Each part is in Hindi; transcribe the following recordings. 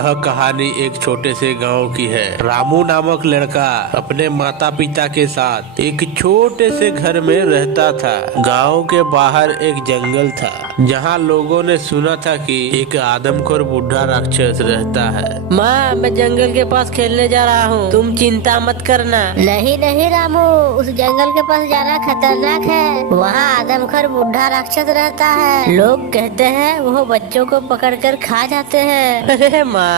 यह कहानी एक छोटे से गांव की है। रामू नामक लड़का अपने माता पिता के साथ एक छोटे से घर में रहता था। गांव के बाहर एक जंगल था जहां लोगों ने सुना था कि एक आदमखोर बूढ़ा राक्षस रहता है। माँ, मैं जंगल के पास खेलने जा रहा हूँ, तुम चिंता मत करना। नहीं नहीं रामू, उस जंगल के पास जाना खतरनाक है। वहाँ आदमखोर बूढ़ा राक्षस रहता है। लोग कहते हैं वो बच्चों को पकड़कर खा जाते हैं। अरे माँ,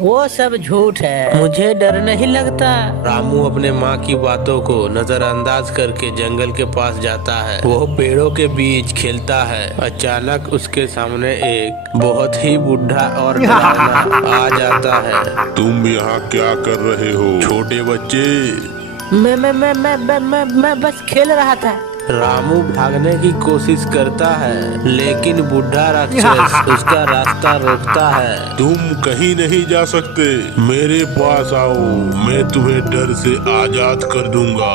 वो सब झूठ है, मुझे डर नहीं लगता। रामू अपने माँ की बातों को नजरअंदाज करके जंगल के पास जाता है। वो पेड़ों के बीच खेलता है। अचानक उसके सामने एक बहुत ही बूढ़ा और डरावना आ जाता है। तुम यहाँ क्या कर रहे हो छोटे बच्चे? मैं बस खेल रहा था। रामू भागने की कोशिश करता है लेकिन बूढ़ा राक्षस उसका रास्ता रोकता है। तुम कहीं नहीं जा सकते, मेरे पास आओ, मैं तुम्हें डर से आजाद कर दूंगा।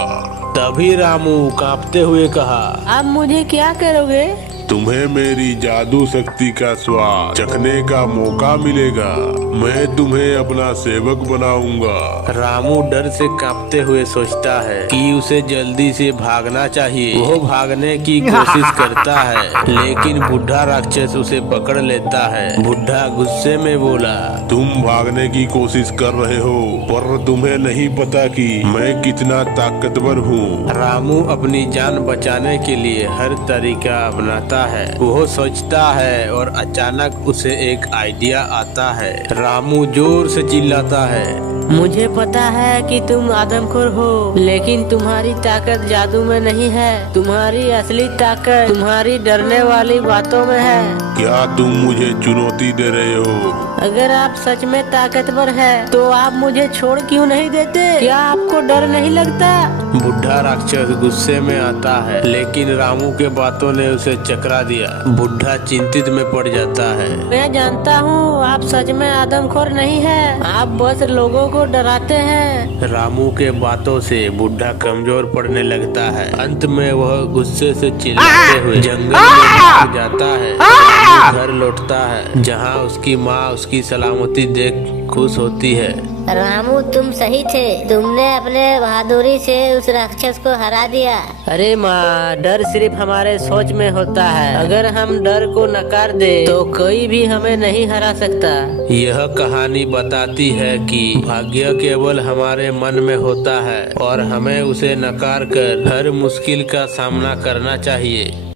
तभी रामू कांपते हुए कहा, आप मुझे क्या करोगे? तुम्हें मेरी जादू शक्ति का स्वाद चखने का मौका मिलेगा। मैं तुम्हें अपना सेवक बनाऊंगा। रामू डर से कांपते हुए सोचता है कि उसे जल्दी से भागना चाहिए। वो भागने की कोशिश करता है लेकिन बूढ़ा राक्षस उसे पकड़ लेता है। बूढ़ा गुस्से में बोला, तुम भागने की कोशिश कर रहे हो पर तुम्हें नहीं पता कि मैं कितना ताकतवर हूँ। रामू अपनी जान बचाने के लिए हर तरीका अपनाता है। वो सोचता है और अचानक उसे एक आइडिया आता है। रामू जोर से चिल्लाता है, मुझे पता है कि तुम आदमखोर हो, लेकिन तुम्हारी ताकत जादू में नहीं है। तुम्हारी असली ताकत तुम्हारी डरने वाली बातों में है। क्या तुम मुझे चुनौती दे रहे हो? अगर आप सच में ताकतवर हैं, तो आप मुझे छोड़ क्यों नहीं देते? क्या आपको डर नहीं लगता? बूढ़ा राक्षस गुस्से में आता है लेकिन रामू के बातों ने उसे चकरा दिया। बूढ़ा चिंतित में पड़ जाता है। मैं जानता हूँ आप सच में आदमखोर नहीं है, आप बस लोगों को डराते हैं। रामू के बातों से बूढ़ा कमजोर पड़ने लगता है। अंत में वह गुस्से से चिल्लाते हुए जंगल में भाग जाता है। रामू घर लौटता है जहाँ उसकी माँ उसकी सलामती देख खुश होती है। रामू, तुम सही थे, तुमने अपने बहादुरी से उस राक्षस को हरा दिया। अरे माँ, डर सिर्फ हमारे सोच में होता है। अगर हम डर को नकार दे तो कोई भी हमें नहीं हरा सकता। यह कहानी बताती है कि भाग्य केवल हमारे मन में होता है और हमें उसे नकार कर हर मुश्किल का सामना करना चाहिए।